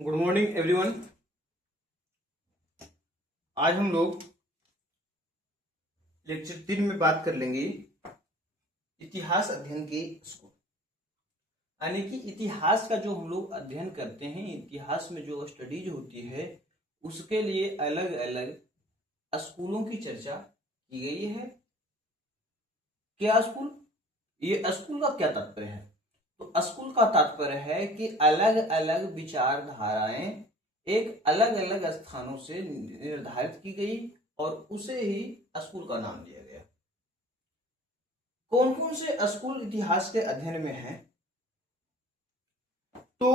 Good morning everyone. आज हम लोग लेक्चर 3 में बात कर लेंगे इतिहास अध्ययन के स्कोप। यानी कि इतिहास का जो हम लोग अध्ययन करते हैं, इतिहास में जो स्टडीज होती है उसके लिए अलग अलग स्कूलों की चर्चा की गई है। क्या स्कूल? ये स्कूल का क्या तात्पर्य है? तो स्कूल का तात्पर्य है कि अलग अलग विचारधाराएं एक अलग अलग स्थानों से निर्धारित की गई और उसे ही स्कूल का नाम दिया गया। कौन कौन से स्कूल इतिहास के अध्ययन में हैं? तो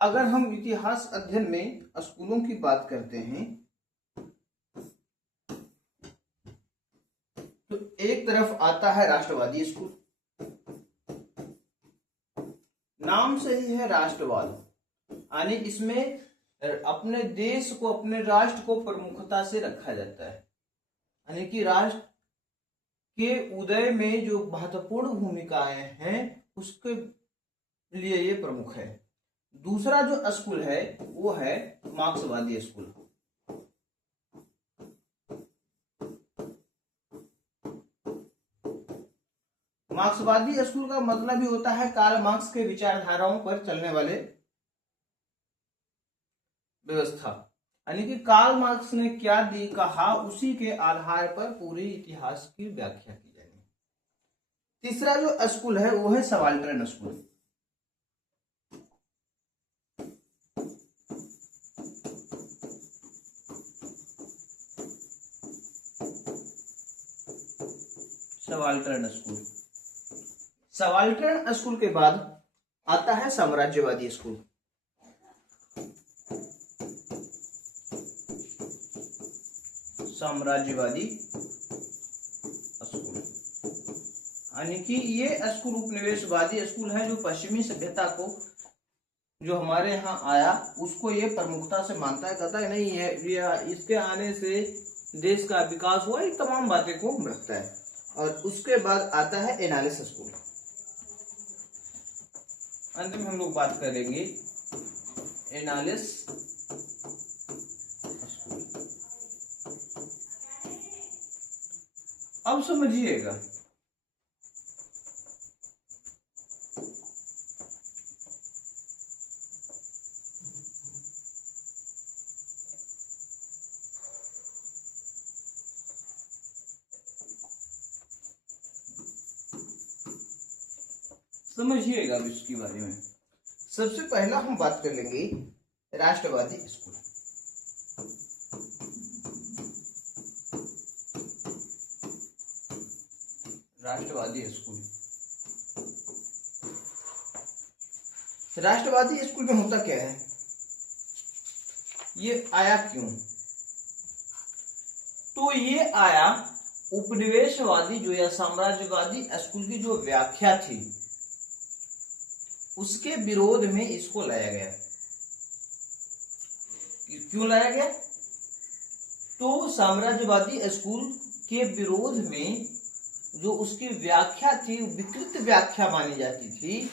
अगर हम इतिहास अध्ययन में स्कूलों की बात करते हैं तो एक तरफ आता है राष्ट्रवादी स्कूल। नाम से ही है राष्ट्रवाद, यानी इसमें अपने देश को, अपने राष्ट्र को प्रमुखता से रखा जाता है। यानी कि राष्ट्र के उदय में जो महत्वपूर्ण भूमिकाएं हैं उसके लिए ये प्रमुख है। दूसरा जो स्कूल है वो है मार्क्सवादी स्कूल। मार्क्सवादी स्कूल का मतलब ही होता है कार्ल मार्क्स के विचारधाराओं पर चलने वाले व्यवस्था। यानी कि कार्ल मार्क्स ने क्या कहा उसी के आधार पर पूरे इतिहास की व्याख्या की जाएगी। तीसरा जो स्कूल है वो है subaltern school. Subaltern school. Subaltern school के बाद आता है साम्राज्यवादी स्कूल। साम्राज्यवादी स्कूल यानी कि ये स्कूल उपनिवेशवादी स्कूल है जो पश्चिमी सभ्यता को, जो हमारे यहाँ आया उसको ये प्रमुखता से मानता है, कहता है नहीं है ये इसके आने से देश का विकास हुआ, ये तमाम बातें को रखता है। और उसके बाद आता है एनालिस स्कूल। अंत में हम लोग बात करेंगे एनालिस स्कूल। अब समझिएगा, समझिएगा इसके बारे में। सबसे पहला हम बात कर लेंगे राष्ट्रवादी स्कूल। राष्ट्रवादी स्कूल। राष्ट्रवादी स्कूल में होता क्या है, ये आया क्यों? तो ये आया उपनिवेशवादी जो या साम्राज्यवादी स्कूल की जो व्याख्या थी उसके विरोध में इसको लाया गया। क्यों लाया गया? तो साम्राज्यवादी स्कूल के विरोध में जो उसकी व्याख्या थी, विकृत व्याख्या मानी जाती थी,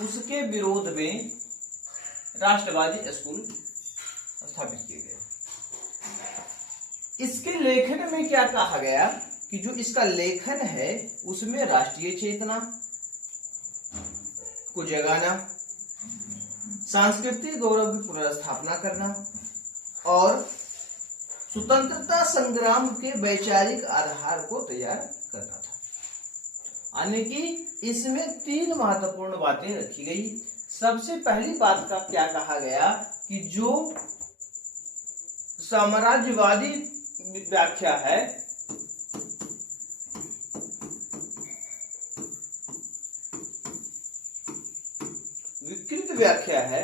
उसके विरोध में राष्ट्रवादी स्कूल स्थापित किए गए। इसके लेखन में क्या कहा गया कि जो इसका लेखन है उसमें राष्ट्रीय चेतना को जगाना, सांस्कृतिक गौरव की पुनर्स्थापना करना और स्वतंत्रता संग्राम के वैचारिक आधार को तैयार करना था। यानी कि इसमें 3 महत्वपूर्ण बातें रखी गई। सबसे पहली बात का क्या कहा गया कि जो साम्राज्यवादी व्याख्या है विकृत व्याख्या है,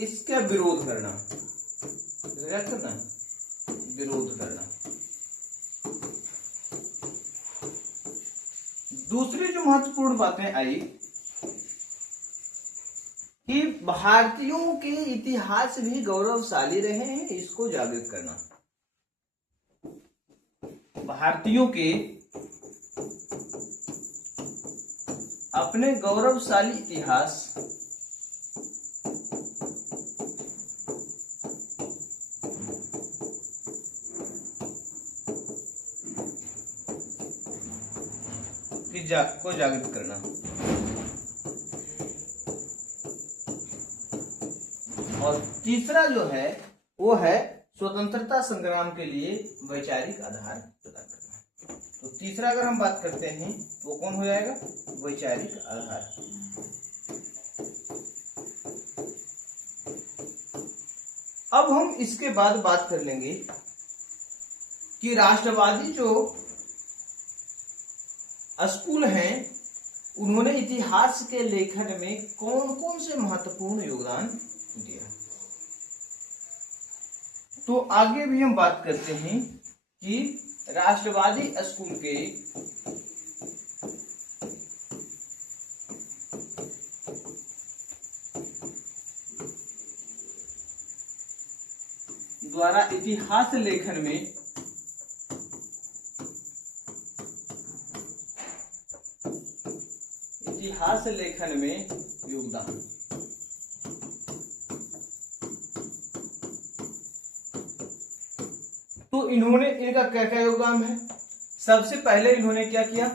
इसका विरोध करना। क्या करना? विरोध करना। दूसरी जो महत्वपूर्ण बातें आई कि भारतीयों के इतिहास भी गौरवशाली रहे हैं, इसको जागृत करना। भारतीयों के अपने गौरवशाली इतिहास को जागृत करना। और तीसरा जो है वो है स्वतंत्रता संग्राम के लिए वैचारिक आधार प्रदान करना। तो तीसरा अगर हम बात करते हैं वो कौन हो जाएगा? वैचारिक आधार। अब हम इसके बाद बात कर लेंगे कि राष्ट्रवादी जो स्कूल हैं उन्होंने इतिहास के लेखन में कौन कौन से महत्वपूर्ण योगदान दिया। तो आगे भी हम बात करते हैं कि राष्ट्रवादी स्कूल के द्वारा इतिहास लेखन में योगदान। तो इन्होंने इनका क्या क्या योगदान है? सबसे पहले इन्होंने क्या किया?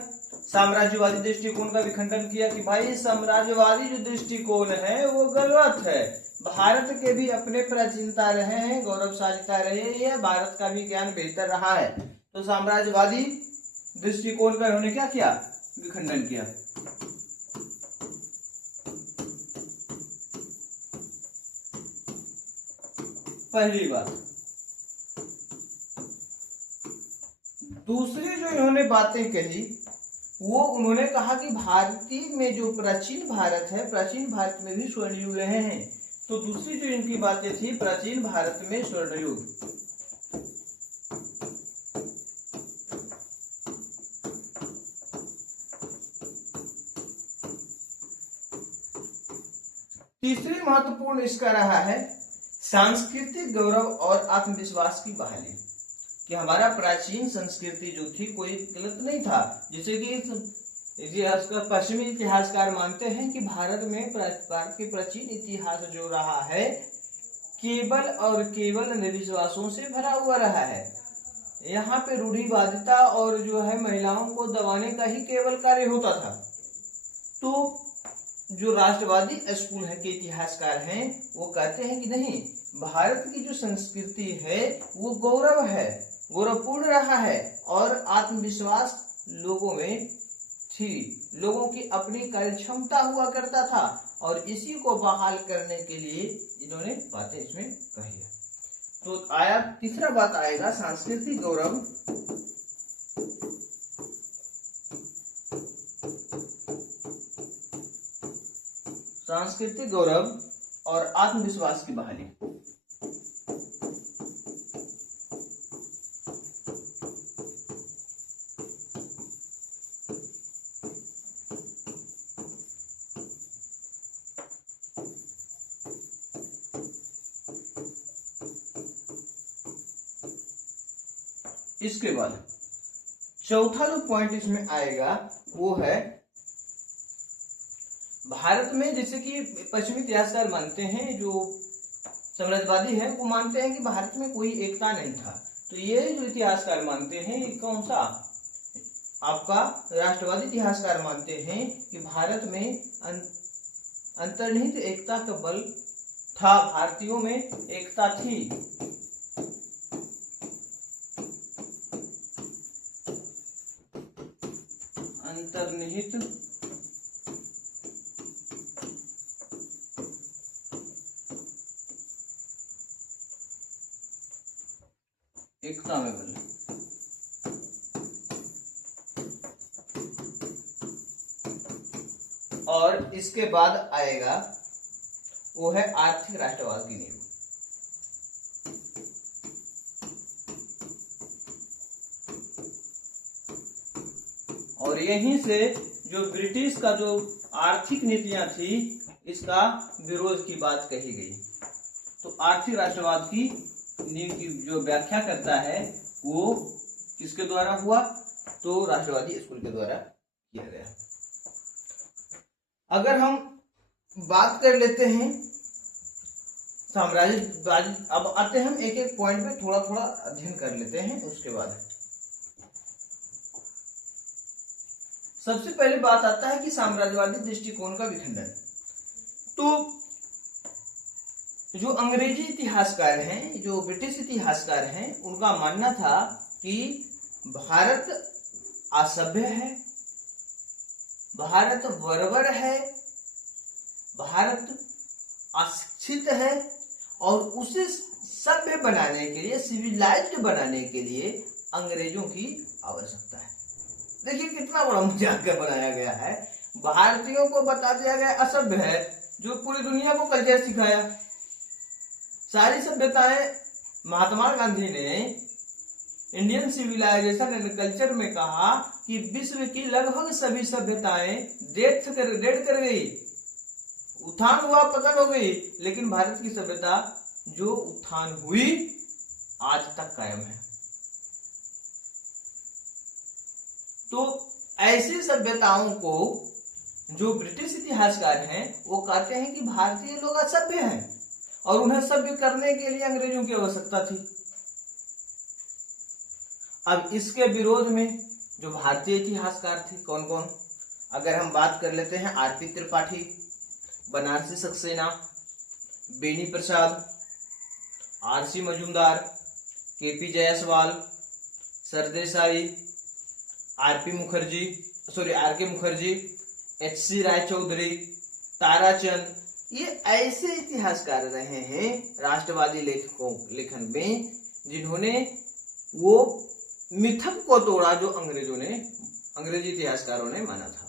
साम्राज्यवादी दृष्टिकोण का विखंडन किया कि भाई साम्राज्यवादी जो दृष्टिकोण है वो गलत है, भारत के भी अपने प्राचीनता रहे हैं, गौरवशालीता रहे हैं, भारत का भी ज्ञान बेहतर रहा है। तो साम्राज्यवादी दृष्टिकोण का इन्होंने क्या किया? विखंडन किया। पहली बात। दूसरी जो इन्होंने बातें कही वो उन्होंने कहा कि भारतीय में जो प्राचीन भारत है, प्राचीन भारत में भी स्वर्ण युग रहे हैं। तो दूसरी जो इनकी बातें थी, प्राचीन भारत में स्वर्ण युग। तीसरी महत्वपूर्ण इसका रहा है सांस्कृतिक गौरव और आत्मविश्वास की बहाली, कि हमारा प्राचीन संस्कृति जो थी कोई गलत नहीं था। जैसे कि पश्चिमी इतिहासकार मानते हैं कि भारत के प्राचीन इतिहास जो रहा है केवल और केवल अंधविश्वासों से भरा हुआ रहा है। यहाँ पे रूढ़िवादिता और जो है महिलाओं को दबाने का ही केवल कार्य होता था। तो जो राष्ट्रवादी स्कूल है के इतिहासकार हैं वो कहते हैं कि नहीं, भारत की जो संस्कृति है वो गौरव है, गौरवपूर्ण रहा है और आत्मविश्वास लोगों में थी, लोगों की अपनी कार्य क्षमता हुआ करता था और इसी को बहाल करने के लिए इन्होंने बातें इसमें कही है। तो आया तीसरा बात आएगा सांस्कृतिक गौरव और आत्मविश्वास की बहाली। इसके बाद चौथा जो पॉइंट इसमें आएगा वो है भारत में, जैसे कि पश्चिमी इतिहासकार मानते हैं, जो साम्राज्यवादी है वो मानते हैं कि भारत में कोई एकता नहीं था। तो ये जो इतिहासकार मानते हैं ये कौन सा? आपका राष्ट्रवादी इतिहासकार मानते हैं कि भारत में अंतर्निहित एकता का बल था, भारतीयों में एकता थी। अंतर्निहित एकता में बल। और इसके बाद आएगा वो है आर्थिक राष्ट्रवाद की नींव। और यहीं से जो ब्रिटिश का जो आर्थिक नीतियां थी इसका विरोध की बात कही गई। तो आर्थिक राष्ट्रवाद की नींव की जो व्याख्या करता है वो किसके द्वारा हुआ? तो राष्ट्रवादी स्कूल के द्वारा किया गया। अगर हम बात कर लेते हैं साम्राज्यवादी, अब आते हैं हम एक एक पॉइंट पे थोड़ा थोड़ा अध्ययन कर लेते हैं। उसके बाद सबसे पहले बात आता है कि साम्राज्यवादी दृष्टिकोण का विखंडन। तो जो अंग्रेजी इतिहासकार हैं, जो ब्रिटिश इतिहासकार हैं, उनका मानना था कि भारत असभ्य है, भारत बर्बर है, भारत अशिक्षित है, और उसे सभ्य बनाने के लिए, सिविलाइज्ड बनाने के लिए अंग्रेजों की आवश्यकता है। देखिए कितना बड़ा मजाक बनाया गया है। भारतीयों को बता दिया गया असभ्य है, जो पूरी दुनिया को कल्चर सिखाया। सारी सभ्यताएं, महात्मा गांधी ने इंडियन सिविलाइजेशन एंड कल्चर में कहा कि विश्व की लगभग सभी सभ्यताएं डेड कर गई, उत्थान हुआ, पतन हो गई, लेकिन भारत की सभ्यता जो उत्थान हुई आज तक कायम है। तो ऐसी सभ्यताओं को जो ब्रिटिश इतिहासकार हैं वो कहते हैं कि भारतीय लोग असभ्य हैं और उन्हें सभ्य करने के लिए अंग्रेजों की आवश्यकता थी। अब इसके विरोध में जो भारतीय इतिहासकार थे कौन कौन, अगर हम बात कर लेते हैं RP Tripathi, Banarasi Saxena, Beni Prasad, RC Majumdar, KP Jaiswal, Sardesai, RK Mukherjee, HC Raychaudhuri, Tarachand, ये ऐसे इतिहासकार रहे हैं राष्ट्रवादी लेखन में जिन्होंने वो मिथक को तोड़ा जो अंग्रेजी इतिहासकारों ने माना था।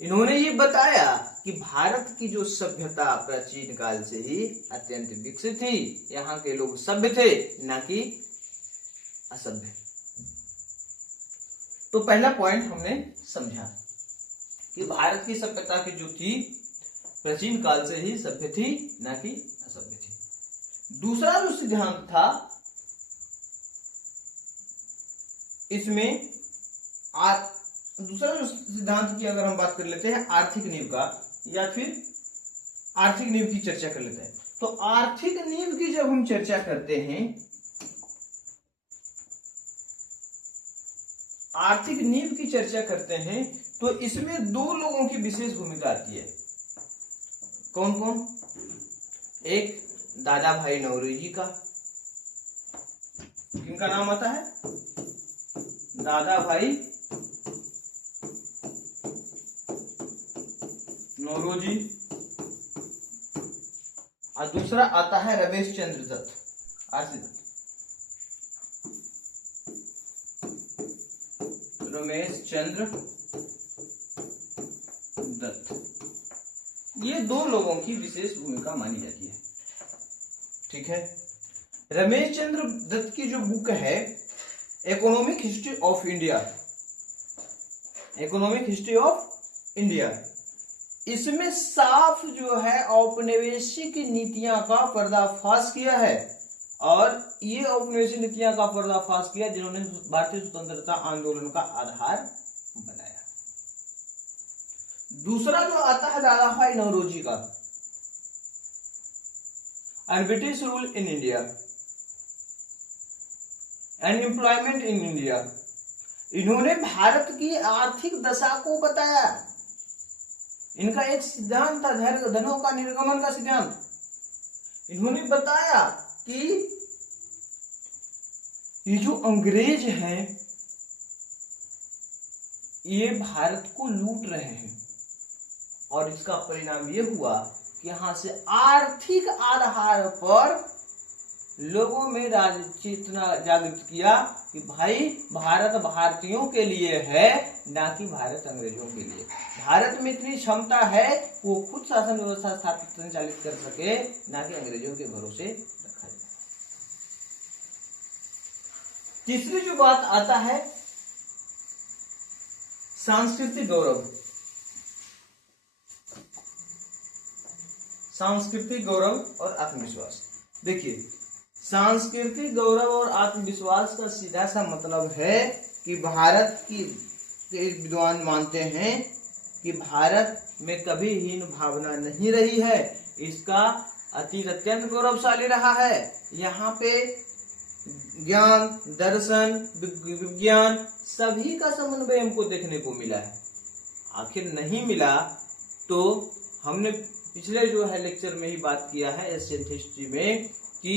इन्होंने ये बताया कि भारत की जो सभ्यता प्राचीन काल से ही अत्यंत विकसित थी, यहाँ के लोग सभ्य थे न कि असभ्य। तो पहला पॉइंट हमने समझा कि भारत की सभ्यता की जो थी प्राचीन काल से ही सभ्य थी न कि असभ्य थी। दूसरा जो सिद्धांत था इसमें दूसरा जो सिद्धांत की अगर हम बात कर लेते हैं आर्थिक नींव का, या फिर आर्थिक नींव की चर्चा कर लेते हैं। तो आर्थिक नींव की जब हम चर्चा करते हैं, आर्थिक नींव की चर्चा करते हैं तो इसमें दो लोगों की विशेष भूमिका आती है। कौन कौन? एक दादा भाई नौरोजी का, किनका नाम आता है? दादा भाई नौरोजी, और दूसरा आता है रमेश चंद्र दत्त, आरसी दत्त, रमेश चंद्र दत्त। ये दो लोगों की विशेष भूमिका मानी जाती है। ठीक है। रमेश चंद्र दत्त की जो बुक है economic history of India, economic history of India, इसमें साफ जो है औपनिवेशिक नीतियां का पर्दाफाश किया है, और ये औपनिवेशिक नीतियां का पर्दाफाश किया जिन्होंने भारतीय स्वतंत्रता आंदोलन का आधार बनाया। दूसरा जो आता है दादा भाई नौरोजी का, and British rule in India and employment in India. इन्होंने भारत की आर्थिक दशा को बताया। इनका एक सिद्धांत था धनों का निर्गमन का सिद्धांत। इन्होंने बताया कि ये जो अंग्रेज हैं ये भारत को लूट रहे हैं, और इसका परिणाम ये हुआ कि यहां से आर्थिक आधार पर लोगों में चेतना जागृत किया कि भाई भारत भारतीयों के लिए है, ना कि भारत अंग्रेजों के लिए। भारत में इतनी क्षमता है वो खुद शासन व्यवस्था स्थापित संचालित कर सके, ना कि अंग्रेजों के भरोसे रखा जाए। तीसरी जो बात आता है सांस्कृतिक गौरव, सांस्कृतिक गौरव और आत्मविश्वास। देखिए सांस्कृतिक गौरव और आत्मविश्वास का सीधा सा मतलब है कि भारत की के विद्वान मानते हैं कि भारत में कभी हीन भावना नहीं रही है, इसका अतीत अत्यंत गौरवशाली रहा है। यहाँ पे ज्ञान, दर्शन, विज्ञान सभी का समन्वय हमको देखने को मिला है। आखिर नहीं मिला तो हमने पिछले जो है लेक्चर में ही बात किया है एशियन हिस्ट्री में कि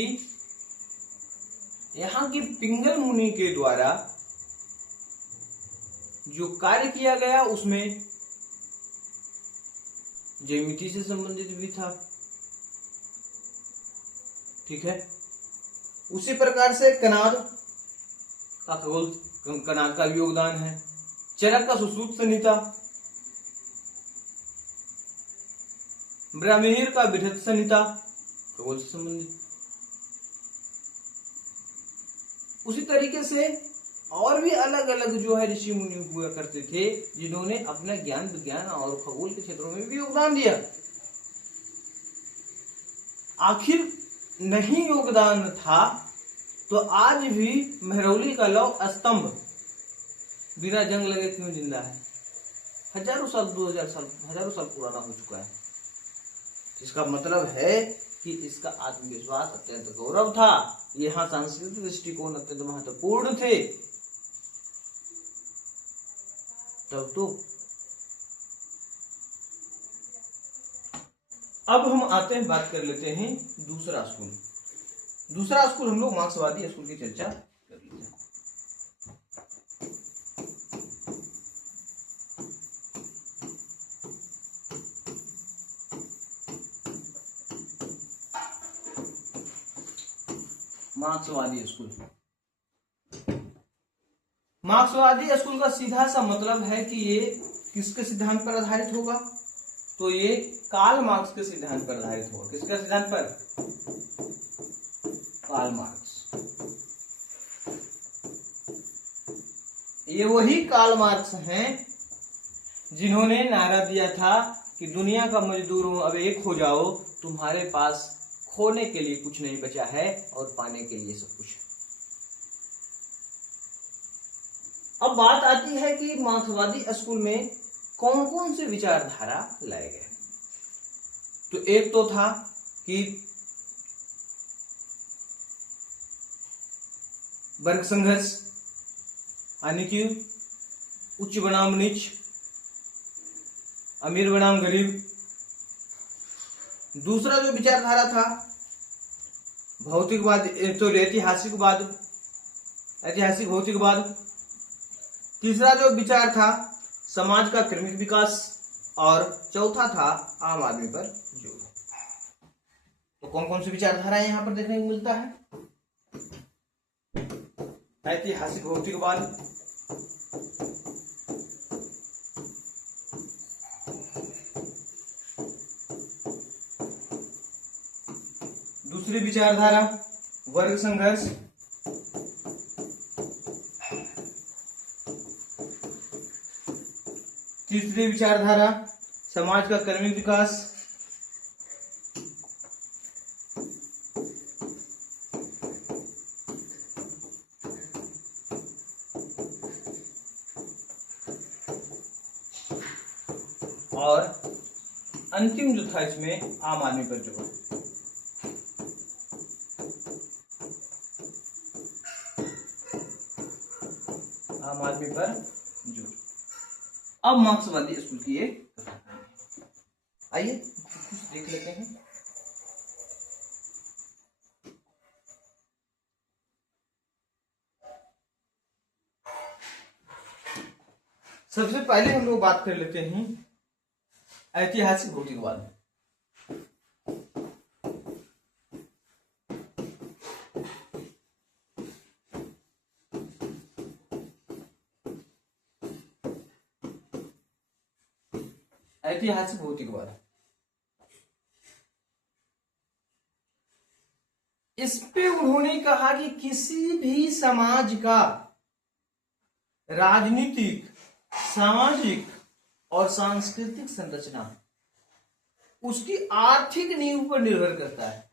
यहाँ की पिंगल मुनि के द्वारा जो कार्य किया गया उसमें ज्यामिति से संबंधित भी था, ठीक है। उसी प्रकार से कनाद का खगोल, कनाद का भी योगदान है। चरक का सुश्रुत संहिता, ब्राह्मीर का बृहत संहिता खगोल से संबंधित। उसी तरीके से और भी अलग अलग जो है ऋषि मुनि हुआ करते थे जिन्होंने अपना ज्ञान, विज्ञान और खगोल के क्षेत्रों में भी योगदान दिया। आखिर नहीं योगदान था तो आज भी मेहरौली का लौह स्तंभ बिना जंग लगे क्यों जिंदा है? हजारों साल, 2000 साल, हजारों साल पुराना हो चुका है। इसका मतलब है कि इसका आत्मविश्वास अत्यंत गौरव था। यहाँ सांस्कृतिक दृष्टिकोण अत्यंत महत्वपूर्ण थे। तब तो अब हम आते हैं, बात कर लेते हैं दूसरा स्कूल। दूसरा स्कूल हम लोग मार्क्सवादी स्कूल की चर्चा कर लेते हैं। मार्क्सवादी स्कूल, मार्क्सवादी स्कूल का सीधा सा मतलब है कि ये किसके सिद्धांत पर आधारित होगा? तो ये कार्ल मार्क्स के सिद्धांत पर आधारित होगा। किसके सिद्धांत पर? Karl Marx. ये वही कार्ल मार्क्स हैं जिन्होंने नारा दिया था कि दुनिया का मजदूरों अब एक हो जाओ, तुम्हारे पास खोने के लिए कुछ नहीं बचा है और पाने के लिए सब कुछ। अब बात आती है कि मार्क्सवादी स्कूल में कौन कौन से विचारधारा लाए गए। तो एक तो था कि वर्ग संघर्ष, यानी कि उच्च बनाम नीच, अमीर बनाम गरीब। दूसरा जो विचारधारा था भौतिकवाद, तो ऐतिहासिकवाद, ऐतिहासिक भौतिकवाद। तीसरा जो विचार था समाज का क्रमिक विकास, और चौथा था आम आदमी पर जोर। तो कौन कौन सी विचारधाराएं यहां पर देखने को मिलता है? ऐतिहासिक भौतिकवाद, दूसरी विचारधारा वर्ग संघर्ष, तीसरी विचारधारा समाज का क्रमिक विकास, और अंतिम जो था इसमें आम आदमी पर जोर। आम आदमी पर जोर। अब मार्क्सवादी स्कूल की एक कथा कहानी, आइए कुछ देख लेते हैं। सबसे पहले हम लोग बात कर लेते हैं ऐतिहासिक भौतिकवाद। ऐतिहासिक भौतिकवाद, इस पे उन्होंने कहा कि किसी भी समाज का राजनीतिक, सामाजिक और सांस्कृतिक संरचना उसकी आर्थिक नींव पर निर्भर करता है।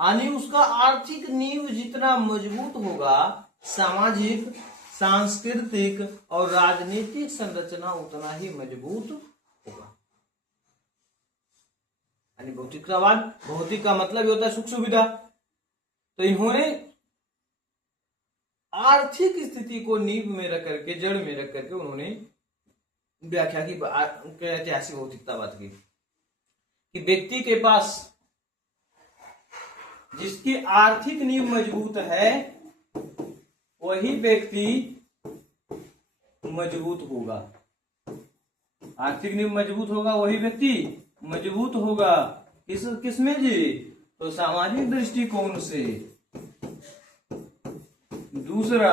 यानी उसका आर्थिक नींव जितना मजबूत होगा, सामाजिक, सांस्कृतिक और राजनीतिक संरचना उतना ही मजबूत होगा। यानी भौतिकतावाद, भौतिक का मतलब ये होता है सुख सुविधा। तो इन्होंने आर्थिक स्थिति को नींव में रख करके, जड़ में रख करके उन्होंने व्याख्या की ऐतिहासिक भौतिकतावाद की कि व्यक्ति के पास जिसकी आर्थिक नींव मजबूत है वही व्यक्ति मजबूत होगा। आर्थिक नींव मजबूत होगा वही व्यक्ति मजबूत होगा। किसमें जी? तो सामाजिक दृष्टिकोण से, दूसरा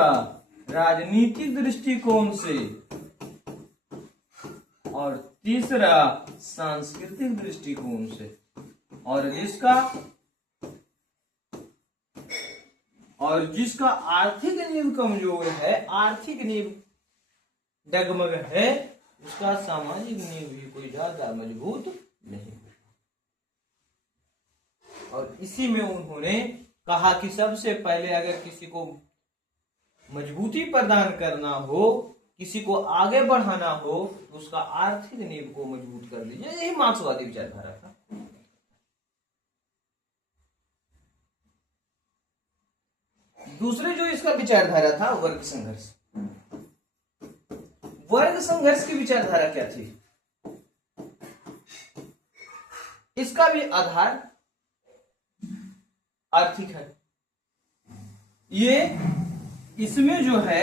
राजनीतिक दृष्टिकोण से, और तीसरा सांस्कृतिक दृष्टिकोण से। और जिसका आर्थिक नींव कमजोर है, आर्थिक नींव डगमग है, उसका सामाजिक नींव भी कोई ज्यादा मजबूत नहीं है। और इसी में उन्होंने कहा कि सबसे पहले अगर किसी को मजबूती प्रदान करना हो, किसी को आगे बढ़ाना हो, तो उसका आर्थिक नींव को मजबूत कर लीजिए। यही मार्क्सवादी विचारधारा था। दूसरे जो इसका विचारधारा था वर्ग संघर्ष। वर्ग संघर्ष की विचारधारा क्या थी? इसका भी आधार आर्थिक है। ये इसमें जो है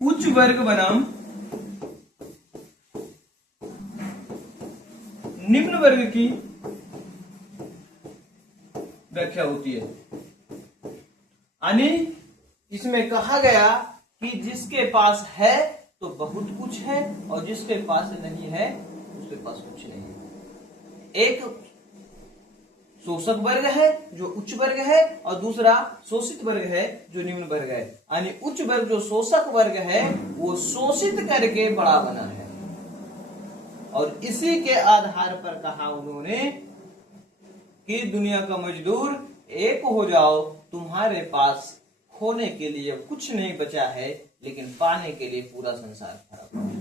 उच्च वर्ग बनाम निम्न वर्ग की व्याख्या होती है। यानी इसमें कहा गया कि जिसके पास है तो बहुत कुछ है और जिसके पास नहीं है उसके पास कुछ नहीं है। एक शोषक वर्ग है जो उच्च वर्ग है और दूसरा शोषित वर्ग है जो निम्न वर्ग है। यानी उच्च वर्ग जो शोषक वर्ग है वो शोषित करके बड़ा बना है और इसी के आधार पर कहा उन्होंने कि दुनिया का मजदूर एक हो जाओ, तुम्हारे पास खोने के लिए कुछ नहीं बचा है लेकिन पाने के लिए पूरा संसार खड़ा है।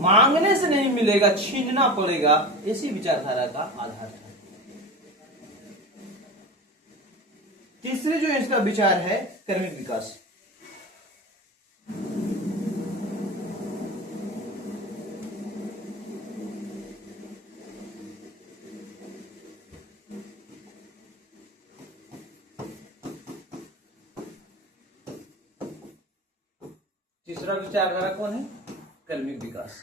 मांगने से नहीं मिलेगा, छीनना पड़ेगा, इसी विचारधारा का आधार है। तीसरी जो इसका विचार है कर्मिक विकास। तीसरा विचारधारा कौन है? कर्मिक विकास।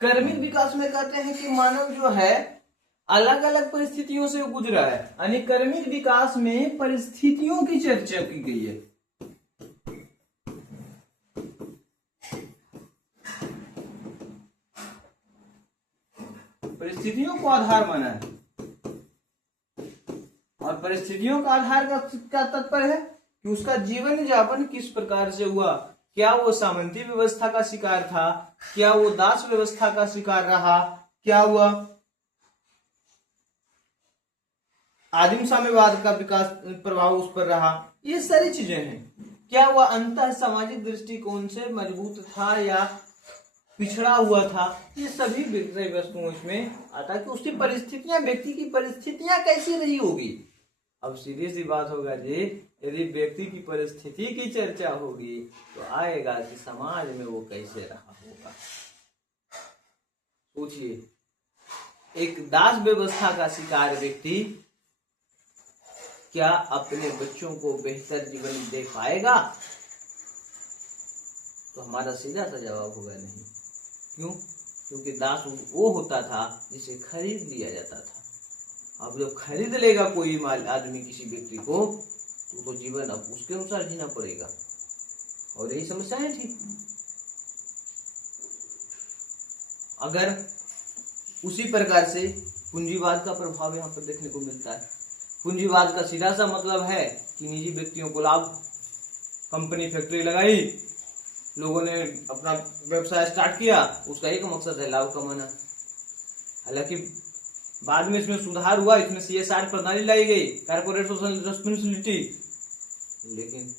कर्मिक विकास में कहते हैं कि मानव जो है अलग अलग परिस्थितियों से गुजरा है। यानी कर्मिक विकास में परिस्थितियों की चर्चा की गई है। परिस्थितियों को आधार माना है और परिस्थितियों का आधार का तात्पर्य है कि उसका जीवन यापन किस प्रकार से हुआ। क्या वो सामंती व्यवस्था का शिकार था? क्या वो दास व्यवस्था का शिकार रहा? क्या हुआ आदिम साम्यवाद का विकास प्रभाव उस पर रहा? ये सारी चीजें हैं। क्या वह अंतः सामाजिक दृष्टिकोण से मजबूत था या पिछड़ा हुआ था? ये सभी विषय वस्तुओं इसमें आता कि उसकी परिस्थितियां, व्यक्ति की परिस्थितियां कैसी रही होगी। अब सीधी सी बात होगा जी, यदि व्यक्ति की परिस्थिति की चर्चा होगी तो आएगा कि समाज में वो कैसे रहा होगा। सोचिए, एक दास व्यवस्था का शिकार व्यक्ति क्या अपने बच्चों को बेहतर जीवन दे पाएगा? तो हमारा सीधा सा जवाब होगा नहीं। क्यों? क्योंकि दास वो होता था जिसे खरीद लिया जाता था। अब जब खरीद लेगा कोई माल आदमी किसी व्यक्ति को, तो जीवन अब उसके अनुसार जीना पड़ेगा और यही समस्या है। ठीक, अगर उसी प्रकार से पूंजीवाद का प्रभाव यहाँ पर देखने को मिलता है। पूंजीवाद का सीधा सा मतलब है कि निजी व्यक्तियों को लाभ, कंपनी फैक्ट्री लगाई, लोगों ने अपना व्यवसाय स्टार्ट किया, उसका एक मकसद है लाभ कमाना। हालांकि बाद में इसमें सुधार हुआ, इसमें CSR प्रणाली लाई गई, कॉर्पोरेट सोशल रिस्पॉन्सिबिलिटी, लेकिन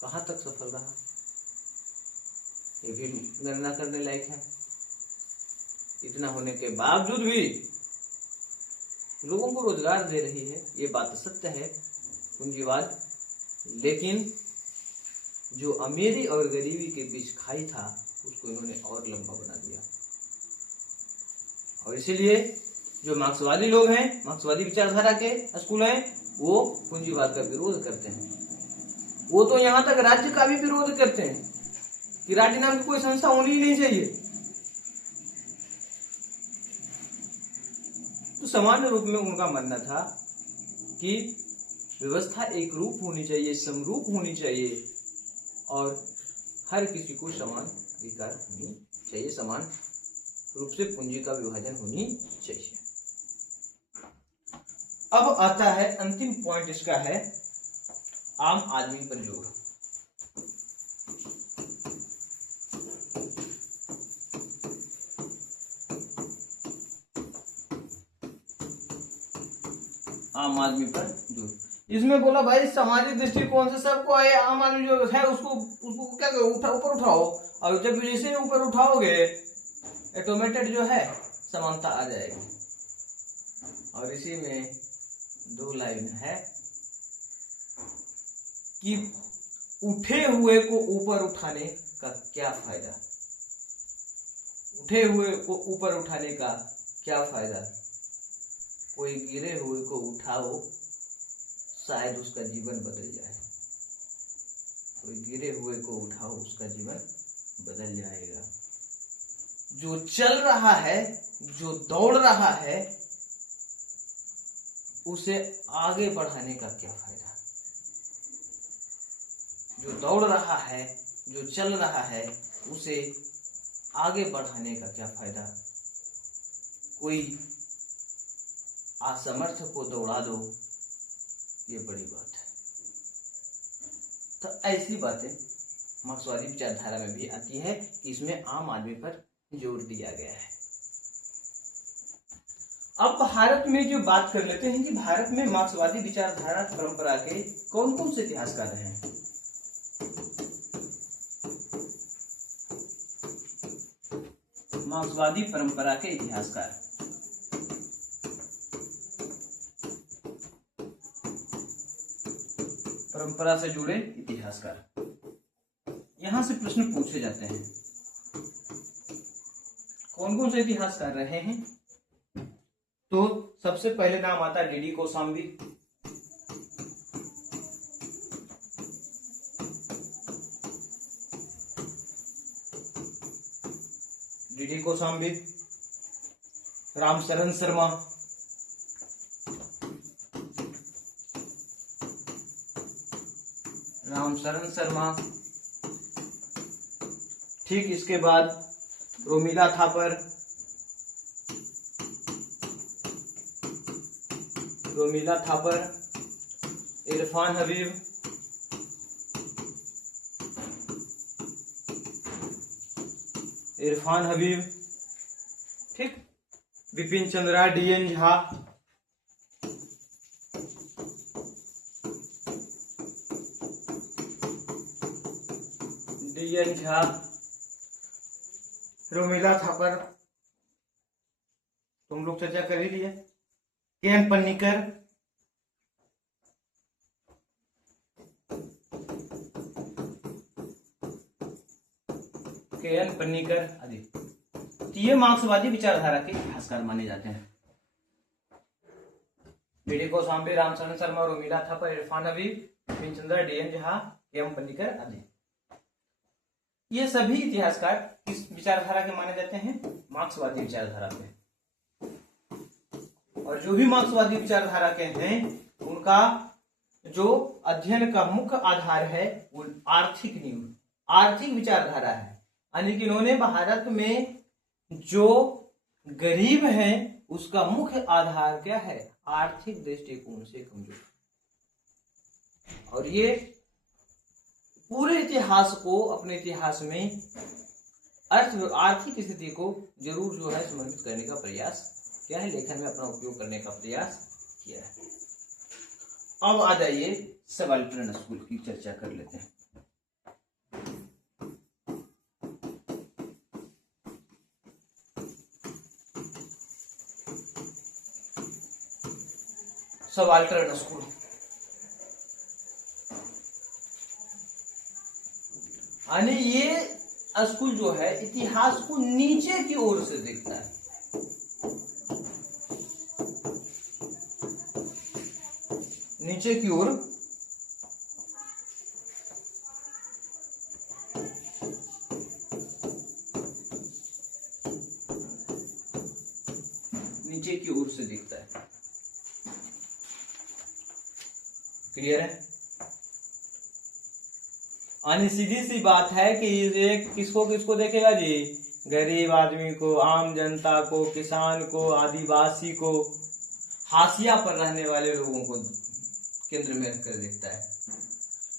कहाँ तक सफल रहा ये भी गणना करने लायक है। इतना होने के बावजूद भी लोगों को रोजगार दे रही है, ये बात सत्य है पूंजीवाद, लेकिन जो अमीरी और गरीबी के बीच खाई था उसको इन्होंने और लंबा बना दिया। और इसीलिए जो मार्क्सवादी लोग हैं, मार्क्सवादी विचारधारा के स्कूल हैं, वो पूंजीवाद का विरोध करते हैं। वो तो यहाँ तक राज्य का भी विरोध करते हैं कि राज्य नाम की कोई संस्था होनी ही नहीं चाहिए। तो सामान्य रूप में उनका मानना था कि व्यवस्था एक रूप होनी चाहिए, समरूप होनी चाहिए और हर किसी को समान अधिकार होनी चाहिए, समान रूप से पूंजी का विभाजन होनी चाहिए। अब आता है अंतिम पॉइंट, इसका है आम आदमी पर जोर। आम आदमी पर जोर। इसमें बोला भाई सामाजिक दृष्टिकोण से सबको है, आम आदमी जो है उसको क्या ऊपर उठाओ, और जब जैसे ऊपर उठाओगे ऑटोमेटेड जो है समानता आ जाएगी। और इसी में दो लाइन है कि उठे हुए को ऊपर उठाने का क्या फायदा, उठे हुए को ऊपर उठाने का क्या फायदा, कोई गिरे हुए को उठाओ शायद उसका जीवन बदल जाए, कोई गिरे हुए को उठाओ उसका जीवन बदल जाएगा। जो चल रहा है, जो दौड़ रहा है, उसे आगे बढ़ाने का क्या फायदा। जो दौड़ रहा है, जो चल रहा है, उसे आगे बढ़ाने का क्या फायदा। कोई असमर्थ को दौड़ा दो, ये बड़ी बात है। तो ऐसी बातें मार्क्सवादी विचारधारा में भी आती है कि इसमें आम आदमी पर जोर दिया गया है। अब भारत में जो बात कर लेते हैं कि भारत में मार्क्सवादी विचारधारा परंपरा के कौन कौन से इतिहासकार रहे हैं। मार्क्सवादी परंपरा के इतिहासकार, परंपरा से जुड़े इतिहासकार, यहां से प्रश्न पूछे जाते हैं। कौन कौन से इतिहासकार रहे हैं? तो सबसे पहले नाम आता है डीडी कौशाम्बी। डीडी कौशाम्बी, रामशरण शर्मा, रामशरण शर्मा, ठीक इसके बाद रोमिला थापर, रोमिला थापर, इरफान हबीब, इरफान हबीब, ठीक, विपिन चंद्रा, डीएन झा, डीएन झा, रोमिला थापर, तुम लोग चर्चा कर ही लिए, केएन पन्नीकर, केएन पन्नीकर आदि। तो ये मार्क्सवादी विचारधारा के इतिहासकार माने जाते हैं। DD Kaushambi, Ramsharan Sharma, Romila Thapar, Irfan Habib, Vipin Chandra, DN Jha, KN Panikkar आदि। ये सभी इतिहासकार किस विचारधारा के माने जाते हैं? मार्क्सवादी विचारधारा के। और जो भी मार्क्सवादी विचारधारा के हैं उनका जो अध्ययन का मुख्य आधार है वो आर्थिक नींव, आर्थिक विचारधारा है। यानी कि इन्होंने भारत में जो गरीब है उसका मुख्य आधार क्या है? आर्थिक दृष्टिकोण से कमजोर। और ये पूरे इतिहास को अपने इतिहास में आर्थिक स्थिति को जरूर जो है समर्पित करने का प्रयास क्या है, लेखन में अपना उपयोग करने का प्रयास किया है। अब आ जाइए सबाल्टर्न स्कूल की चर्चा कर लेते हैं। सबाल्टर्न स्कूल यानी ये स्कूल जो है इतिहास को नीचे की ओर से देखता है। नीचे की ओर से देखता है। क्लियर है? यानी सीधी सी बात है कि ये किसको किसको देखेगा जी? गरीब आदमी को, आम जनता को, किसान को, आदिवासी को, हाशिया पर रहने वाले लोगों को केंद्र में रखकर देखता है।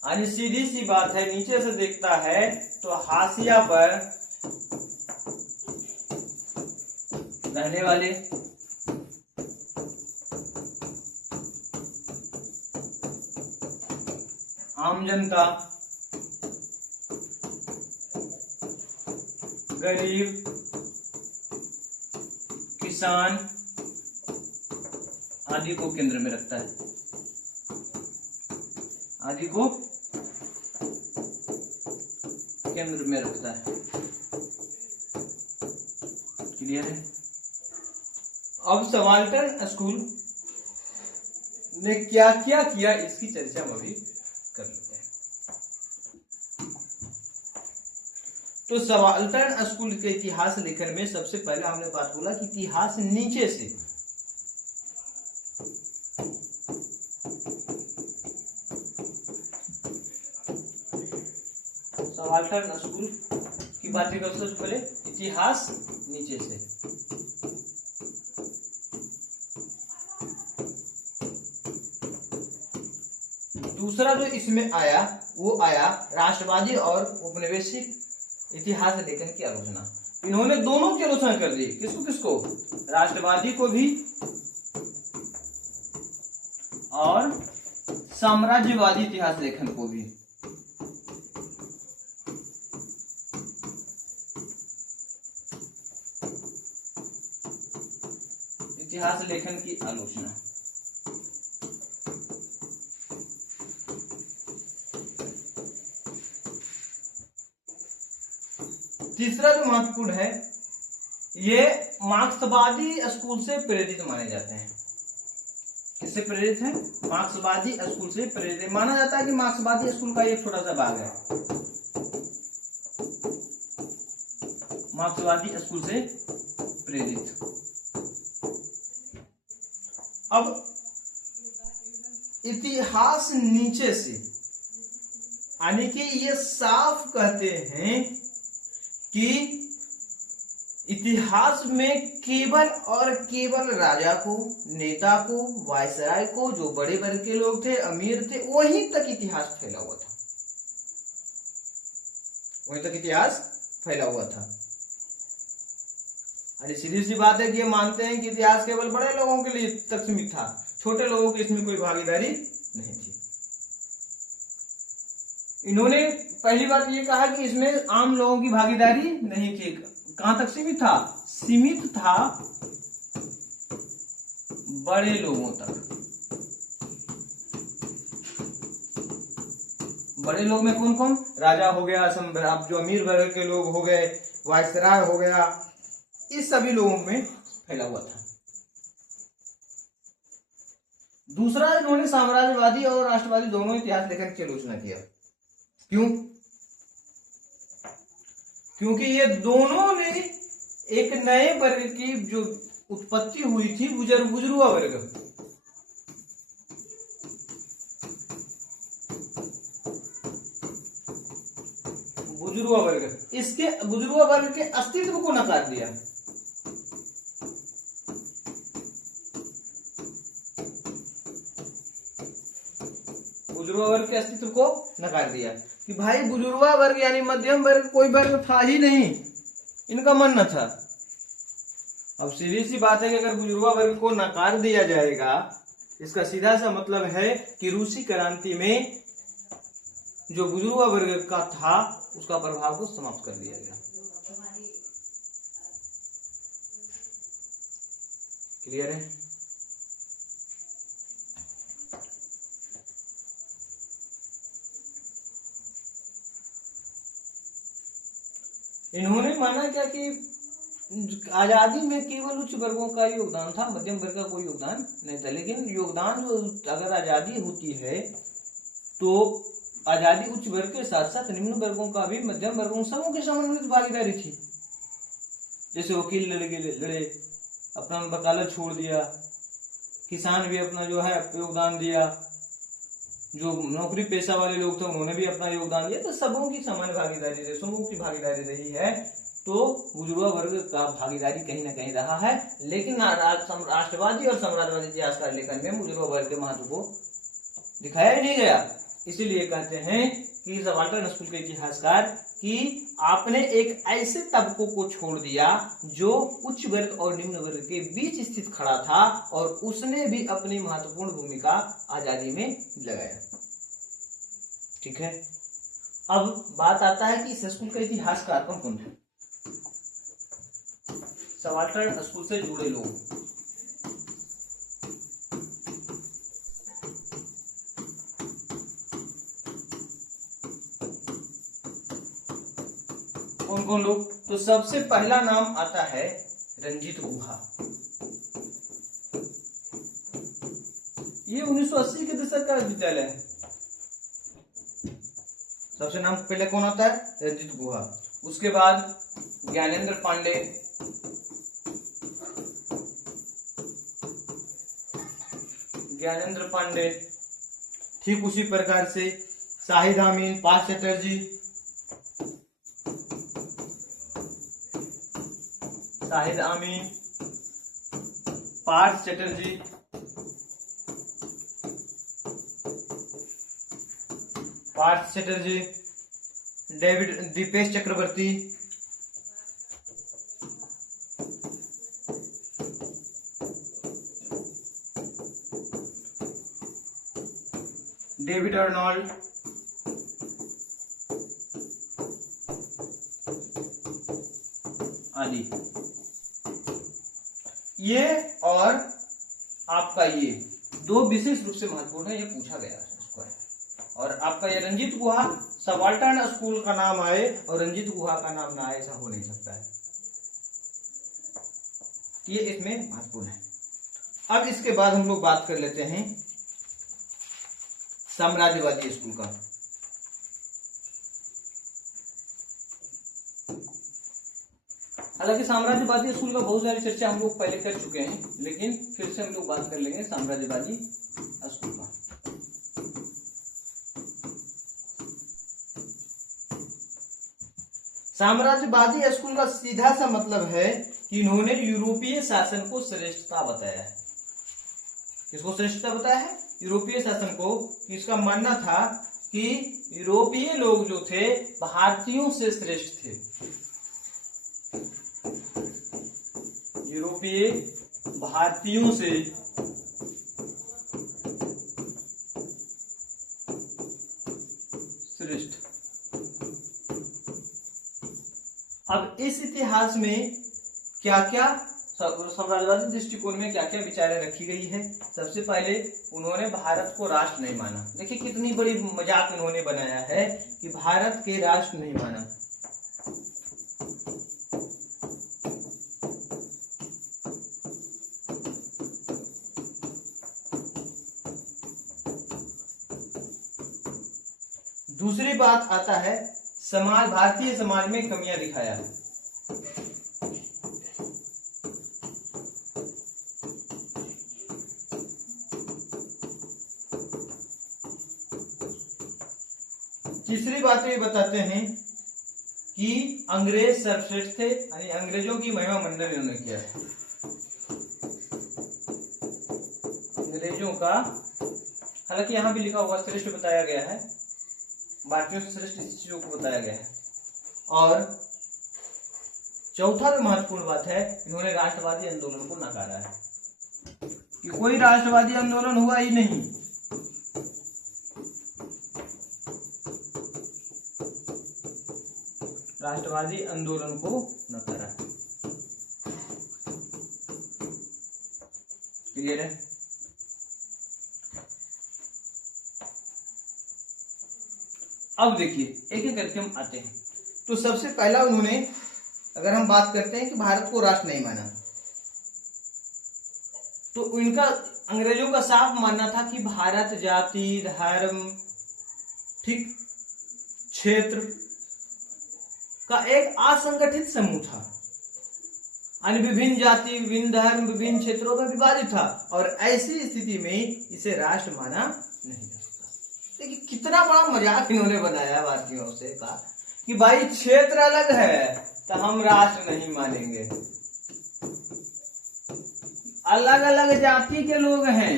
यानी सीधी सी बात है, नीचे से देखता है तो हाशिया पर रहने वाले, आम जनता, गरीब, किसान आदि को केंद्र में रखता है, आदि को केंद्र में रखता है। क्लियर है? अब सबाल्टर्न स्कूल ने क्या क्या किया इसकी चर्चा हम अभी कर लेते हैं। तो सबाल्टर्न स्कूल के इतिहास लेखन में सबसे पहले हमने बात बोला कि इतिहास नीचे से, सबाल्टर्न स्कूल की बात करें सबसे पहले इतिहास नीचे से। दूसरा जो इसमें आया वो आया राष्ट्रवादी और औपनिवेशिक इतिहास लेखन की आलोचना। इन्होंने दोनों की आलोचना कर दी। किसको किसको? राष्ट्रवादी को भी और साम्राज्यवादी इतिहास लेखन को भी। इतिहास लेखन की आलोचना। तीसरा जो महत्वपूर्ण है, ये मार्क्सवादी स्कूल से प्रेरित माने जाते हैं। किससे प्रेरित है? मार्क्सवादी स्कूल से प्रेरित माना जाता है कि मार्क्सवादी स्कूल का एक छोटा सा भाग है। मार्क्सवादी स्कूल से प्रेरित। अब इतिहास नीचे से, यानी कि ये साफ कहते हैं कि इतिहास में केवल और केवल राजा को, नेता को, वायसराय को, जो बड़े वर्ग के लोग थे, अमीर थे, वहीं तक इतिहास फैला हुआ था। वहीं तक इतिहास फैला हुआ था। अरे सीधी सी बात है कि ये मानते हैं कि इतिहास केवल बड़े लोगों के लिए तक सीमित था, छोटे लोगों की इसमें कोई भागीदारी नहीं थी। इन्होंने पहली बात ये कहा कि इसमें आम लोगों की भागीदारी नहीं थी। कहां तक सीमित था? सीमित था बड़े लोगों तक। बड़े लोग में कौन कौन? राजा हो गया, जो अमीर वर्ग के लोग हो गए, वायसराय हो गया, इस सभी लोगों में फैला हुआ था। दूसरा, इन्होंने साम्राज्यवादी और राष्ट्रवादी दोनों इतिहास लेखन की आलोचना किया। क्यों? क्योंकि ये दोनों ने एक नए वर्ग की जो उत्पत्ति हुई थी, बुजुर्गवा वर्ग, बुजुर्गवा वर्ग, इसके बुजुर्गवा वर्ग के अस्तित्व को नकार दिया। बुजुर्गवा वर्ग के अस्तित्व को नकार दिया कि भाई बुजुर्गवा वर्ग यानी मध्यम वर्ग कोई वर्ग था ही नहीं। इनका मन न था। अब सीधी सी बात है कि अगर बुजुर्गा वर्ग को नकार दिया जाएगा, इसका सीधा सा मतलब है कि रूसी क्रांति में जो बुजुर्गा वर्ग का था उसका प्रभाव को समाप्त कर दिया गया। क्लियर है? इन्होंने माना क्या कि आजादी में केवल उच्च वर्गों का योगदान था, मध्यम वर्ग का कोई योगदान नहीं था। लेकिन योगदान जो, अगर आजादी होती है तो आजादी उच्च वर्ग के साथ साथ निम्न वर्गों का भी, मध्यम वर्गों सबों की समन्वित भागीदारी थी। जैसे वकील लड़े, अपना वकालत छोड़ दिया, किसान भी अपना जो है योगदान दिया, जो नौकरी पेशा वाले लोग थे उन्होंने भी अपना योगदान दिया। तो सबों की समान भागीदारी रही, समूह की भागीदारी रही है। तो बुजुर्गा वर्ग का भागीदारी कहीं ना कहीं रहा है, लेकिन राष्ट्रवादी और साम्राज्यवादी इतिहासकार लेखन में बुजुर्गा वर्ग के महत्व को दिखाया ही नहीं गया। इसीलिए कहते हैं कि सबाल्टर्न स्कूल के इतिहासकार कि आपने एक ऐसे तबकों को छोड़ दिया जो उच्च वर्ग और निम्न वर्ग के बीच स्थित खड़ा था, और उसने भी अपनी महत्वपूर्ण भूमिका आजादी में लगाया। ठीक है, अब बात आता है कि इस स्कूल का इतिहासकार कौन कौन है। सबाल्टर्न स्कूल से जुड़े लोग, कौन कौन लोग? तो सबसे पहला नाम आता है रंजीत गुहा। ये 1980 के दशक का विद्यालय है। सबसे नाम पहले कौन आता है? रंजीत गुहा। उसके बाद ज्ञानेंद्र पांडे, ठीक उसी प्रकार से शाहिद अमीन, पार्थ चटर्जी, पार्थ चटर्जी, दीपेश चक्रवर्ती, डेविड अर्नोल्ड, आदि। ये और आपका ये दो विशेष रूप से महत्वपूर्ण है, ये पूछा गया है इसको है। और आपका ये रंजीत गुहा, सबाल्टर्न स्कूल का नाम आए और रंजीत गुहा का नाम ना आए, ऐसा हो नहीं सकता है। ये इसमें महत्वपूर्ण है। अब इसके बाद हम लोग बात कर लेते हैं साम्राज्यवादी स्कूल का। हालांकि साम्राज्यवादी स्कूल का बहुत सारी चर्चा हम लोग पहले कर चुके हैं, लेकिन फिर से हम लोग बात कर लेंगे साम्राज्यवादी स्कूल का। साम्राज्यवादी स्कूल का सीधा सा मतलब है कि इन्होंने यूरोपीय शासन को श्रेष्ठता बताया है। किसको श्रेष्ठता बताया है? यूरोपीय शासन को। इसका मानना था कि यूरोपीय लोग जो थे भारतीयों से श्रेष्ठ थे। यूरोपीय भारतीयों से श्रेष्ठ। अब इस इतिहास में क्या क्या साम्राज्यवादी दृष्टिकोण में क्या क्या विचारें रखी गई है। सबसे पहले उन्होंने भारत को राष्ट्र नहीं माना। देखिए कितनी बड़ी मजाक इन्होंने बनाया है कि भारत के राष्ट्र नहीं माना। दूसरी बात आता है समाज, भारतीय समाज में कमियां दिखाया। तीसरी बात ये बताते हैं कि अंग्रेज सर्वश्रेष्ठ थे, यानी अंग्रेजों की महिमा मंडन इन्होंने किया है। अंग्रेजों का, हालांकि यहां भी लिखा होगा श्रेष्ठ बताया गया है, बाकियों से श्रेष्ठ इस चीजों को बताया गया है। और चौथा भी महत्वपूर्ण बात है, इन्होंने राष्ट्रवादी आंदोलन को नकारा है कि कोई राष्ट्रवादी आंदोलन हुआ ही नहीं। राष्ट्रवादी आंदोलन को नकारा। क्लियर है? अब देखिए एक एक करके हम आते हैं। तो सबसे पहला उन्होंने, अगर हम बात करते हैं कि भारत को राष्ट्र नहीं माना, तो इनका अंग्रेजों का साफ मानना था कि भारत जाति, धर्म, ठीक, क्षेत्र का एक असंगठित समूह था, यानी विभिन्न जाति, विभिन्न धर्म, विभिन्न क्षेत्रों में विभाजित था, और ऐसी स्थिति में इसे राष्ट्र माना नहीं जा सकता। देखिए कितना बड़ा मजाक इन्होंने बनाया भारतीयों से, कहा कि भाई क्षेत्र अलग है तो हम राष्ट्र नहीं मानेंगे, अलग अलग जाति के लोग हैं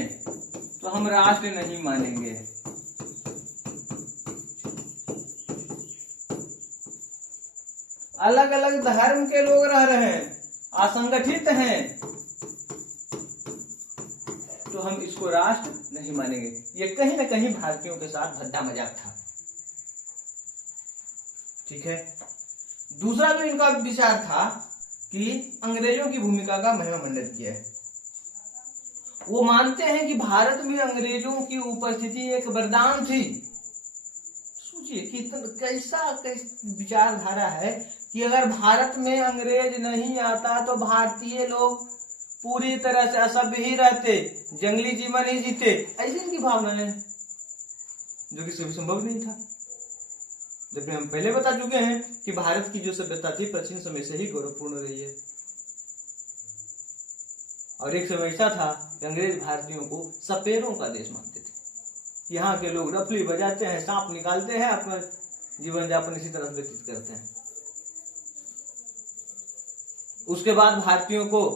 तो हम राष्ट्र नहीं मानेंगे, अलग अलग धर्म के लोग रह रहे हैं, असंगठित हैं, तो हम इसको राष्ट्र नहीं मानेंगे। ये कहीं ना कहीं भारतीयों के साथ भद्दा मजाक था। ठीक है। दूसरा जो इनका विचार था कि अंग्रेजों की भूमिका का महिमा मंडित किया है। वो मानते हैं कि भारत में अंग्रेजों की उपस्थिति एक वरदान थी। सोचिए कि कैसा विचारधारा है कि अगर भारत में अंग्रेज नहीं आता तो भारतीय लोग पूरी तरह से असभ्य ही रहते, जंगली जीवन ही जीते, ऐसी इनकी भावना है, जो कि कभी संभव नहीं था। जबकि हम पहले बता चुके हैं कि भारत की जो सभ्यता थी प्राचीन समय से ही गौरवपूर्ण रही है, और एक समय ऐसा था कि अंग्रेज भारतीयों को सपेरों का देश मानते थे। यहाँ के लोग रफली बजाते हैं, सांप निकालते हैं, अपना जीवन यापन इसी तरह व्यतीत करते हैं। उसके बाद भारतीयों को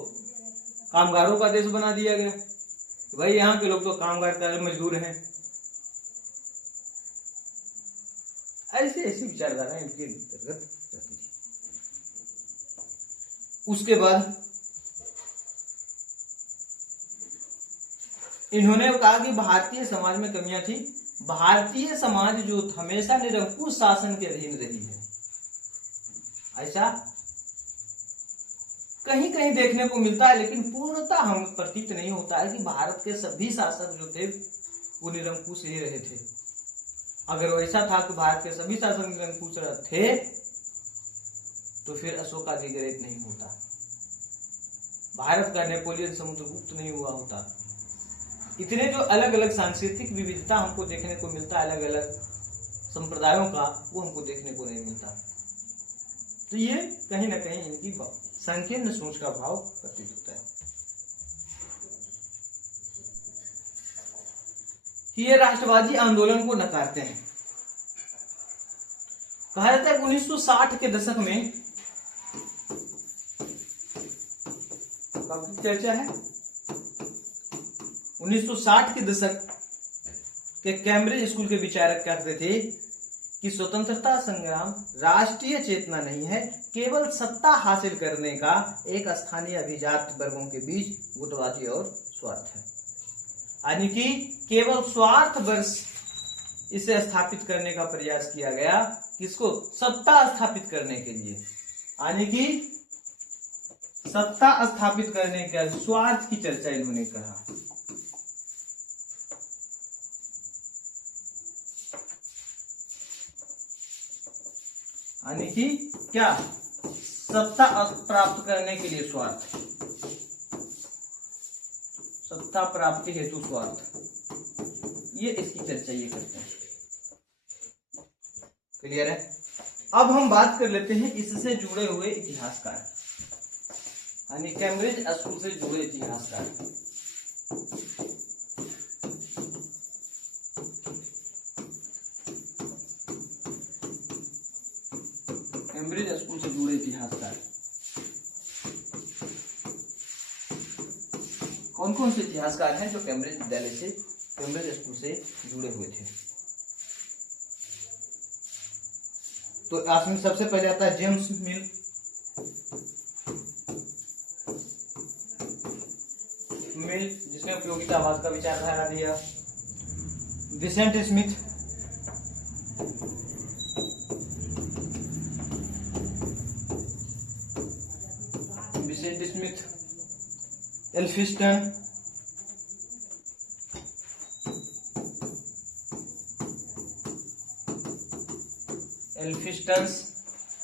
कामगारों का देश बना दिया गया। तो भाई यहाँ के लोग तो कामगार का मजदूर हैं। ऐसी ऐसी विचारधारा इनके अंतर्गत जाती थी। उसके बाद इन्होंने कहा कि भारतीय समाज में कमियां थी। भारतीय समाज जो हमेशा निरंकुश शासन के अधीन रही है, ऐसा कहीं कहीं देखने को मिलता है, लेकिन पूर्णतः हम प्रतीत नहीं होता है कि भारत के सभी शासक जो थे वो निरंकुश ही रहे थे। अगर वैसा था कि भारत के सभी शासक निरंकुश थे तो फिर अशोका दी ग्रेट नहीं होता, भारत का नेपोलियन समुद्रगुप्त नहीं हुआ होता। इतने जो अलग अलग सांस्कृतिक विविधता हमको देखने को मिलता है, अलग अलग संप्रदायों का, वो हमको देखने को नहीं मिलता। तो ये कहीं ना कहीं इनकी संकीर्ण सोच का भाव प्रतीत होता है कि ये राष्ट्रवादी आंदोलन को नकारते हैं। कहा जाता है 1960 के दशक में चर्चा है, 1960 के दशक के कैम्ब्रिज स्कूल के विचारक कहते थे कि स्वतंत्रता संग्राम राष्ट्रीय चेतना नहीं है, केवल सत्ता हासिल करने का एक स्थानीय अभिजात वर्गों के बीच गुटबाजी और स्वार्थ है। यानी कि केवल स्वार्थ वर्ष इसे स्थापित करने का प्रयास किया गया, किसको? सत्ता स्थापित करने के लिए, यानी कि सत्ता स्थापित करने का स्वार्थ की चर्चा इन्होंने कहा। यानी कि क्या? सत्ता प्राप्त करने के लिए स्वार्थ, सत्ता प्राप्ति हेतु स्वार्थ, ये इसकी चर्चा ये करते हैं। क्लियर है? अब हम बात कर लेते हैं इससे जुड़े हुए इतिहासकार, यानी कैम्ब्रिज स्कूल से जुड़े इतिहासकार। कैम्ब्रिज स्कूल से जुड़े इतिहासकार कौन कौन से इतिहासकार हैं जो कैम्ब्रिज विद्यालय से, कैम्ब्रिज स्कूल से जुड़े हुए थे? तो इसमें सबसे पहले आता है जेम्स मिल, मिल, जिसमें उपयोगितावाद का विचारधारा दिया। Vincent Smith, Elphinstone,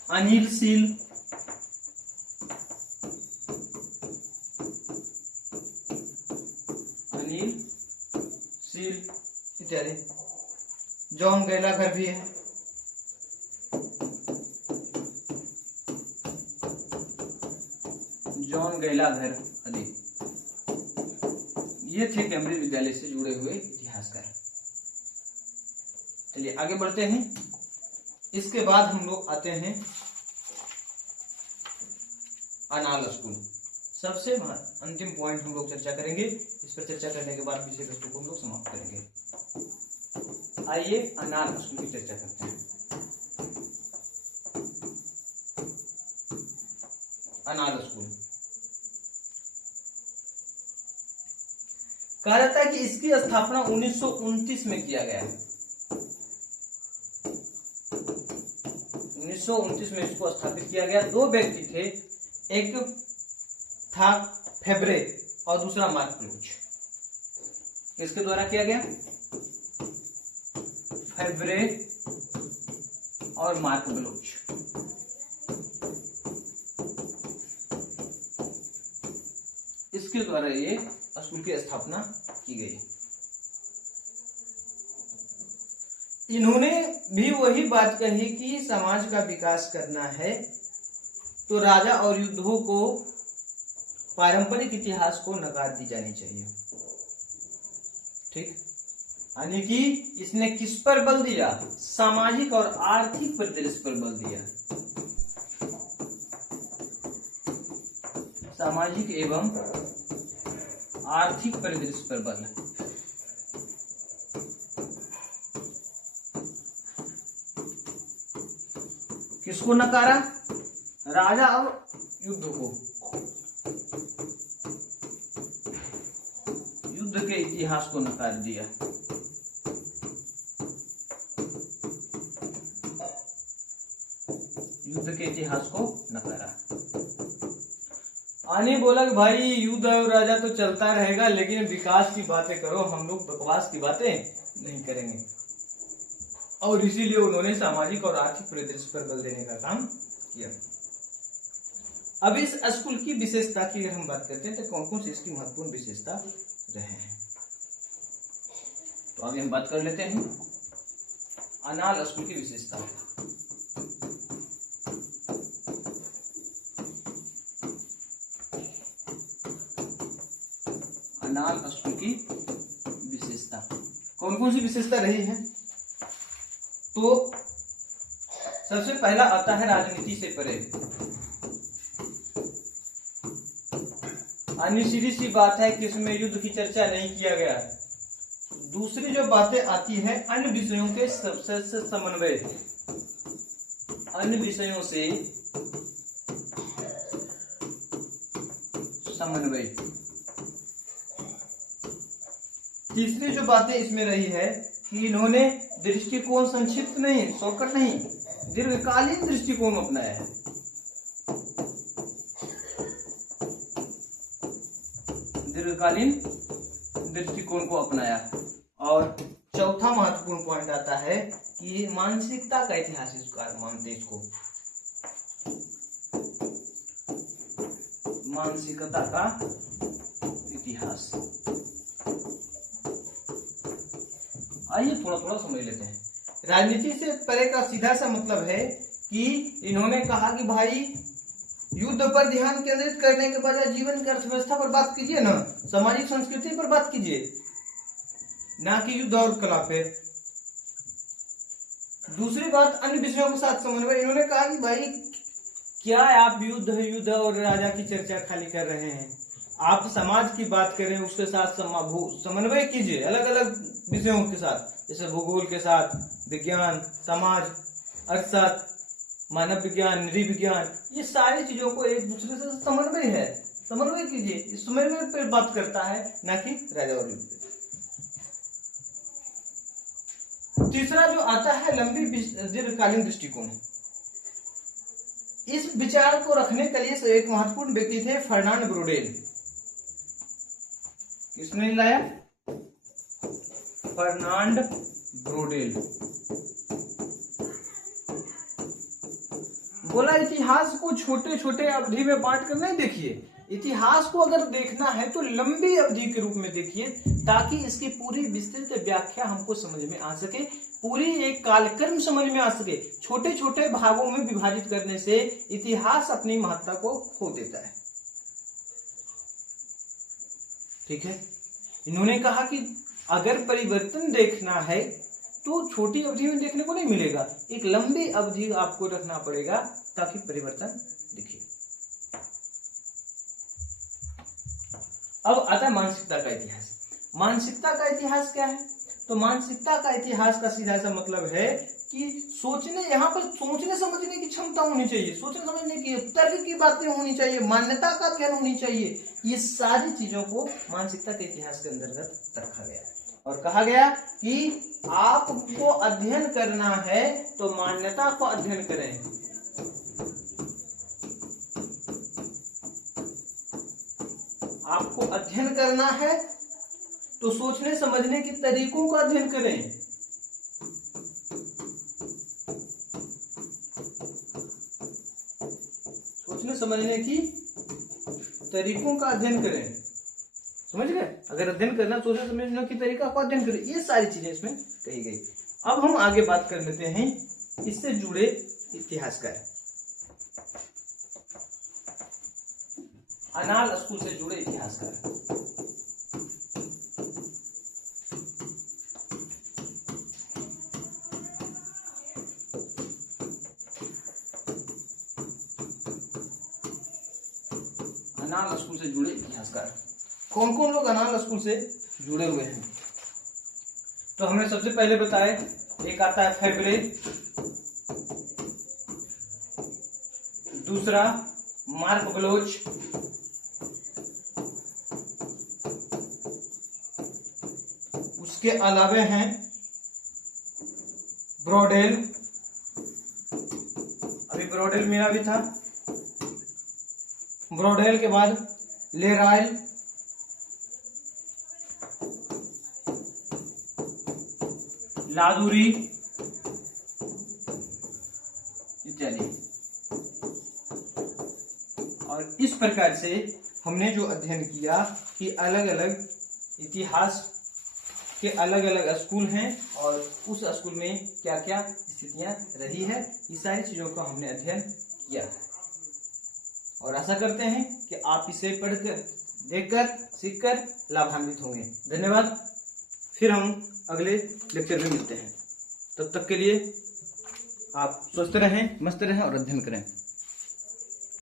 Anil Seal, इत्यादि। जॉन गैलाघर भी है। जॉन गैलाघर आदि ये थे कैम्ब्रिज विद्यालय से जुड़े हुए इतिहासकार। चलिए आगे बढ़ते हैं। इसके बाद हम लोग आते हैं अनाल स्कूल। सबसे अंतिम पॉइंट हम लोग चर्चा करेंगे। इस पर चर्चा करने के बाद विषय वस्तु को हम लोग समाप्त करेंगे। आइए अनाल स्कूल की चर्चा करते हैं। अनाल स्कूल कहा जाता है कि इसकी स्थापना 1929 में किया गया है। 1929 में इसको स्थापित किया गया। दो व्यक्ति थे, एक था फेब्रे और दूसरा मार्क ब्लूच। किसके द्वारा किया गया? फेब्रे और मार्क ब्लूच। इसके द्वारा ये स्कूल की स्थापना की गई। इन्होंने भी वही बात कही कि समाज का विकास करना है तो राजा और युद्धों को, पारंपरिक इतिहास को नकार दी जानी चाहिए। ठीक, यानी कि इसने किस पर बल दिया? सामाजिक और आर्थिक परिदृश्य पर बल दिया। सामाजिक एवं आर्थिक परिदृश्य पर बल। किसको नकारा? राजा और युद्ध को, युद्ध के इतिहास को नकार दिया। युद्ध के इतिहास को नकारा। आने बोला कि भाई युद्ध और राजा तो चलता रहेगा, लेकिन विकास की बातें करो, हम लोग बकवास की बातें नहीं करेंगे। और इसीलिए उन्होंने सामाजिक और आर्थिक परिदृश्य पर बल देने का काम किया। अब इस स्कूल की विशेषता की अगर हम बात करते हैं तो कौन कौन सी इसकी महत्वपूर्ण विशेषता रहे हैं, तो आगे हम बात कर लेते हैं अनाल स्कूल की विशेषता। अनाल स्कूल की विशेषता कौन कौन सी विशेषता रही है? तो सबसे पहला आता है राजनीति से परे। अन्य सीधी सी बात है कि इसमें युद्ध की चर्चा नहीं किया गया। दूसरी जो बातें आती है अन्य विषयों के समन्वय, अन्य विषयों से समन्वय। तीसरी जो बातें इसमें रही है कि इन्होंने दृष्टिकोण संक्षिप्त नहीं, शॉर्टकट नहीं, दीर्घकालीन दृष्टिकोण अपनाया है। दीर्घकालीन दृष्टिकोण को अपनाया। और चौथा महत्वपूर्ण पॉइंट आता है कि मानसिकता का इतिहासकार मानते इसको, मानसिकता का इतिहास। आइए थोड़ा थोड़ा समझ लेते हैं। राजनीति से परे का सीधा सा मतलब है कि इन्होंने कहा कि भाई युद्ध पर ध्यान केंद्रित करने के बजाय जीवन की अर्थव्यवस्था पर बात कीजिए ना, सामाजिक संस्कृति पर बात कीजिए, ना कि युद्ध और कला पे। दूसरी बात अन्य विषयों के साथ समन्वय। इन्होंने कहा कि भाई क्या आप युद्ध और राजा की चर्चा खाली कर रहे हैं, आप समाज की बात करें, उसके साथ समन्वय कीजिए अलग अलग विषयों के साथ, जैसे भूगोल के साथ, विज्ञान, समाज, अर्थशास्त्र, मानव विज्ञान, नृविज्ञान, ये सारी चीजों को एक दूसरे से समन्वय है। समन्वय कीजिए, इस समन्वय पर बात करता है, ना कि राजा और युद्ध पे। तीसरा जो आता है लंबी दीर्घकालीन दृष्टिकोण। इस विचार को रखने के लिए एक महत्वपूर्ण व्यक्ति थे फर्नांड ब्रोडेल। किसने लाया? फर्नांड ब्रोडेल। बोला इतिहास को छोटे छोटे अवधि में बांट कर नहीं देखिए, इतिहास को अगर देखना है तो लंबी अवधि के रूप में देखिए, ताकि इसकी पूरी विस्तृत व्याख्या हमको समझ में आ सके, पूरी एक कालक्रम समझ में आ सके। छोटे छोटे भागों में विभाजित करने से इतिहास अपनी महत्ता को खो देता है। ठीक है, इन्होंने कहा कि अगर परिवर्तन देखना है तो छोटी अवधि में देखने को नहीं मिलेगा, एक लंबी अवधि आपको रखना पड़ेगा ताकि परिवर्तन दिखे। अब आता है मानसिकता का इतिहास। मानसिकता का इतिहास क्या है? तो मानसिकता का इतिहास का सीधा सा मतलब है कि सोचने, यहाँ पर सोचने समझने की क्षमता होनी चाहिए, सोचने समझने की, तर्क की बातें होनी चाहिए, मान्यता का ज्ञान होनी चाहिए। ये सारी चीजों को मानसिकता के इतिहास के अंतर्गत रखा गया और कहा गया कि आपको अध्ययन करना है तो मान्यता को अध्ययन करें, आपको अध्ययन करना है तो सोचने समझने के तरीकों का अध्ययन करें, सोचने समझने की तरीकों का अध्ययन करें। समझ गए? अगर अध्ययन करना, सोचने समझने की तरीका को अध्ययन करें, ये सारी चीजें इसमें कही गई। अब हम आगे बात कर लेते हैं इससे जुड़े इतिहासकार, अनाल स्कूल से जुड़े इतिहासकार। अनाल स्कूल से जुड़े इतिहासकार कौन कौन लोग अनाल स्कूल से जुड़े हुए हैं? तो हमने सबसे पहले बताया, एक आता है फेब्रे, दूसरा मार्क ब्लोच, उसके अलावे हैं ब्रोडेल, अभी ब्रोडेल मेरा भी था, ब्रोडेल के बाद लेराइल, लादुरी इत्यादि। और इस प्रकार से हमने जो अध्ययन किया कि अलग अलग इतिहास के अलग अलग स्कूल हैं और उस स्कूल में क्या क्या स्थितियां रही है, ये सारी चीजों का हमने अध्ययन किया है। और आशा करते हैं कि आप इसे पढ़कर, देखकर, सीखकर लाभान्वित होंगे। धन्यवाद। फिर हम अगले लेक्चर में मिलते हैं। तब तक के लिए आप स्वस्थ रहें, मस्त रहें और अध्ययन करें।